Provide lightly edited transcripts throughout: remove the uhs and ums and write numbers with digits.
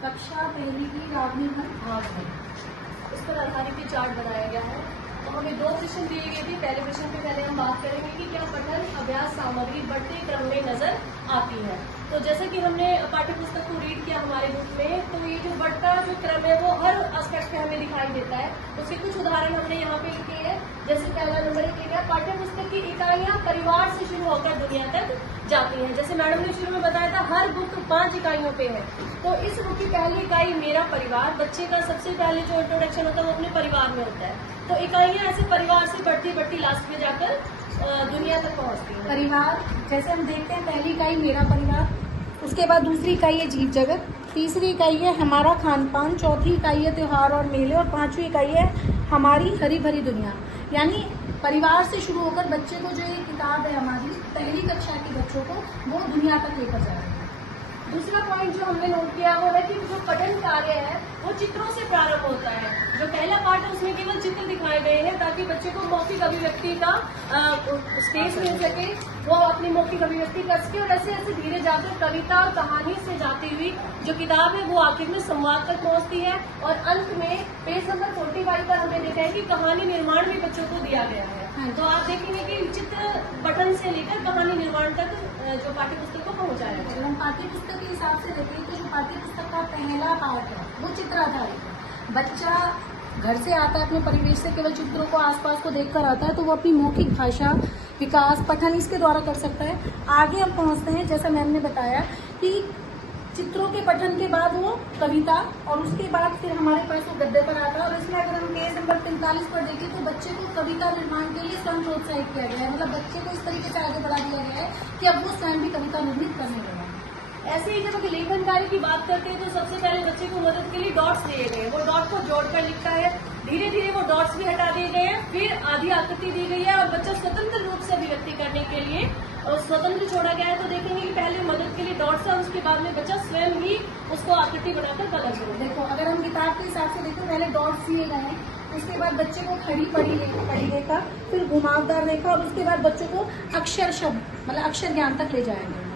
कक्षा पहली की रावणी पर भाग है, इस पर आधारित ये चार्ट बनाया गया है। तो हमें 2 प्रश्न दिए गए थे। पहले प्रश्न पे पहले हम बात करेंगे कि क्या पठन अभ्यास सामग्री बढ़ते क्रम में नजर आती है। तो जैसे कि हमने पाठ्य पुस्तक को रीड किया हमारे ग्रुप में, तो ये जो बढ़ता जो क्रम है वो हर एस्पेक्ट में हमें दिखाई देता है। उसके कुछ उदाहरण हमने यहाँ पे लिखे हैं। जैसे पहला नंबर एक लिखा है, पाठ्य पुस्तक की इकाइयां परिवार से शुरू होकर दुनिया तक जाती हैं। जैसे मैडम ने शुरू में बताया था, हर बुक 5 इकाइयों पे है। तो इस बुक की पहली इकाई मेरा परिवार, बच्चे का सबसे पहले जो इंट्रोडक्शन होता है वो अपने परिवार में होता है। तो इकाइयां ऐसे परिवार से बढ़ती बढ़ती लास्ट में जाकर दुनिया तक पहुंचती है। परिवार, जैसे हम देखते हैं पहली इकाई मेरा परिवार, उसके बाद दूसरी इकाई है जीव जगत, तीसरी इकाई है हमारा खान पान, चौथी इकाई है त्योहार और मेले, और 5वीं इकाई है हमारी हरी भरी दुनिया। यानी परिवार से शुरू होकर बच्चे को जो ये किताब है हमारी पहली कक्षा के बच्चों को, वो दुनिया तक लेकर जा रही है। दूसरा पॉइंट जो हमने नोट किया वो है कि जो पठन कार्य है वो चित्रों से प्रारंभ होता है। जो पहला पार्ट है उसमें केवल चित्र दिखाए गए हैं ताकि बच्चे को मौखिक अभिव्यक्ति का स्पेस मिल सके, वो अपनी मौखिक अभिव्यक्ति कर सके, और ऐसे ऐसे धीरे जाकर कविता और कहानी से जाती हुई जो किताब है वो आखिर में संवाद तक पहुंचती है। और अंत में पेज नंबर 45 पर हमने देखा है कि कहानी निर्माण भी बच्चों को दिया गया है। तो आप देखेंगे कि चित्र पठन से लेकर कहानी निर्माण तक जो पाठ्य पुस्तक को पहुंचाया है। जब हम पाठ्य पुस्तक के हिसाब से देखें तो जो पाठ्य पुस्तक का पहला पार्ट है वो चित्र आधारित है। बच्चा घर से आता है, अपने परिवेश से केवल चित्रों को आसपास को देखकर आता है, तो वो अपनी मौखिक भाषा विकास पठन इसके द्वारा कर सकता है। आगे हम पहुंचते हैं, जैसा मैम ने बताया कि चित्रों के पठन के बाद वो कविता, और उसके बाद फिर हमारे पास वो गद्य पर आता है। और इसमें अगर हम पेज नंबर 45 पर देखें तो बच्चे को कविता निर्माण के लिए स्वयं प्रोत्साहित किया गया है। मतलब बच्चे को इस तरीके से आगे बढ़ा दिया गया है कि अब वो स्वयं भी कविता निर्मित करने लगा। ऐसे ही जब लेखन कार्य की बात करते हैं तो सबसे पहले बच्चे को मदद के लिए डॉट्स दिए गए। वो डॉट को जोड़कर लिखता है, धीरे धीरे वो डॉट्स भी हटा दिए गए हैं, फिर आधी आकृति दी गई है और बच्चा स्वतंत्र रूप से अभिव्यक्ति करने के लिए और स्वतंत्र छोड़ा गया है। तो देखेंगे कि पहले मदद के लिए डॉट्स है, उसके बाद में बच्चा स्वयं ही उसको आकृति बनाकर कलर करेगा। देखो, अगर हम किताब के हिसाब से देखें, पहले डॉट्स दिए गए हैं, उसके बाद बच्चे को खड़ी पड़ी रेखा, फिर घुमावदार रेखा, और उसके बाद बच्चों को अक्षर शब्द मतलब अक्षर ज्ञान तक ले जाएंगे।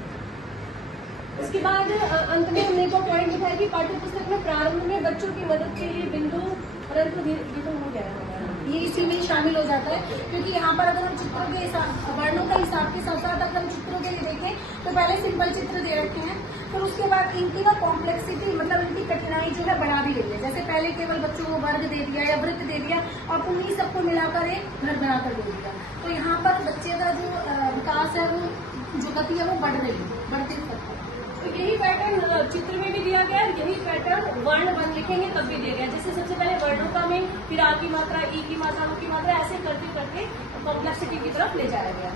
उसके बाद अंत में हमने को पॉइंट दिखाया कि पाठ्य पुस्तक में प्रारंभ में बच्चों की मदद के लिए बिंदु, परंतु बिंदु हो गया है ये इसी में शामिल हो जाता है, क्योंकि यहाँ पर अगर हम चित्रों के हिसाब वर्णों का हिसाब के साथ साथ अगर हम चित्रों के लिए देखें तो पहले सिंपल चित्र दे रखे हैं, फिर उसके बाद इनकी ना कॉम्प्लेक्सिटी मतलब इनकी कठिनाई जो है बढ़ा भी रही है। जैसे पहले केवल बच्चों को वर्ग दे दिया या वृत्त दे दिया और उन्हीं सबको मिलाकर एक घर बनाकर दे दिया। तो यहाँ पर बच्चे का जो विकास है, वो जो गति है वो बढ़ रही है, बढ़ती सकती है। तो यही पैटर्न चित्र में भी दिया गया है, यही पैटर्न वर्ण वन लिखेंगे तब भी दिया गया। जैसे सबसे पहले वर्णों का में, फिर आ की मात्रा, ई की मात्रा, उ की मात्रा, ऐसे करते करते कॉम्प्लेक्सिटी की तरफ ले जाया गया।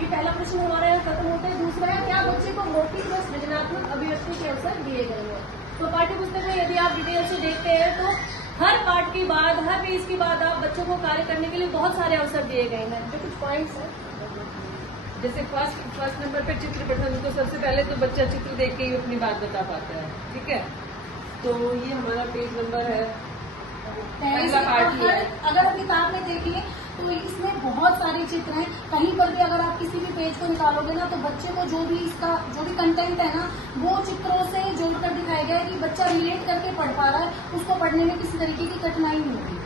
ये पहला प्रश्न हमारा यहाँ खत्म होता है। दूसरा है, क्या बच्चे को मौखिक व सृजनात्मक अभिव्यक्ति के अवसर दिए गए हैं। तो पाठ्य पुस्तक में यदि आप डिटेल से देखते हैं तो हर पार्ट के बाद, हर पेज के बाद आप बच्चों को कार्य करने के लिए बहुत सारे अवसर दिए गए हैं। जो कुछ पॉइंट्स है, जैसे फर्स्ट नंबर पे चित्र पठन, तो सबसे पहले तो बच्चा चित्र देख के ही अपनी बात बता पाता है। ठीक है, तो ये हमारा पेज नंबर है, पहला पार्ट ही है। अगर आप किताब में देखिए तो इसमें बहुत सारे चित्र हैं। कहीं पर भी अगर आप किसी भी पेज को निकालोगे ना, तो बच्चे को जो भी कंटेंट है ना, वो चित्रों से जोड़कर दिखाया गया है कि बच्चा रिलेट करके पढ़ पा रहा है, उसको पढ़ने में किसी तरीके की कठिनाई नहीं होगी।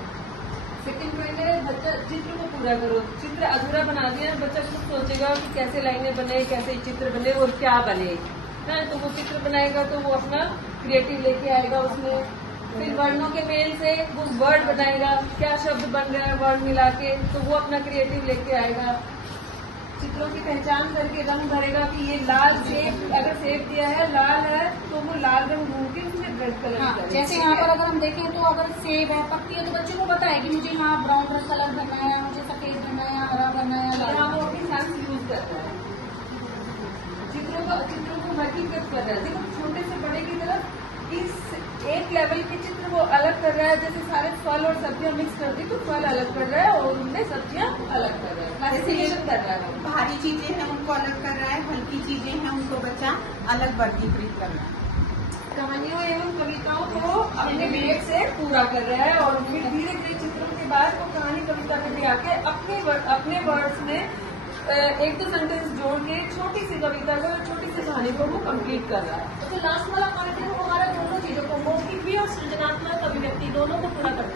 सेकंड पॉइंट है, बच्चा चित्र को पूरा करो। चित्र अधूरा बना दिया, बच्चा खुद सोचेगा कि कैसे लाइनें बने, कैसे चित्र बने और क्या बने, है तो वो चित्र बनाएगा तो वो अपना क्रिएटिव लेके आएगा उसमें। फिर वर्णों के मेल से वो वर्ड बनाएगा, क्या शब्द बन रहा है वर्ड मिला के, तो वो अपना क्रिएटिव लेके आएगा। चित्रों की पहचान करके रंग भरेगा कि ये लाल सेब, अगर सेब दिया है लाल है तो वो लाल रंग ढूंढ के उसमें रेड कलर हाँ, जैसे यहाँ पर अगर हम देखें तो अगर सेब है, पत्ती है, तो बच्चे को पता है कि मुझे यहाँ ब्राउन कलर भरना है, मुझे सफेद भरना है, हरा भरना है, यहाँ वो अपनी सेंस यूज करता है, चित्रों को हकीकत कर रहा है। देखो छोटे से बड़े की तरफ इस एक लेवल के चित्र वो अलग कर रहा है। जैसे सारे फल और सब्जियां मिक्स कर दी तो फल अलग कर रहा है और उनमें सब्जियां अलग कर रहा है, क्लासिफिकेशन कर रहा है। भारी चीजें हैं उनको अलग कर रहा है, हल्की चीजें हैं उनको बच्चा अलग वर्गीकृत कर रहा है। कहानियों एवं कविताओं को अपने विवेक से पूरा कर रहा है और फिर धीरे धीरे चित्रों के बाद वो कहानी कविता में भी आके अपने वर्ड्स में एक दो सेंटेंस जोड़ के छोटी सी कविता को, छोटी सी कहानी को वो कंप्लीट कर रहा है। तो लास्ट वाला पार्ट है वो हमारा दोनों चीजों को व्यक्ति दोनों को पूरा करता है।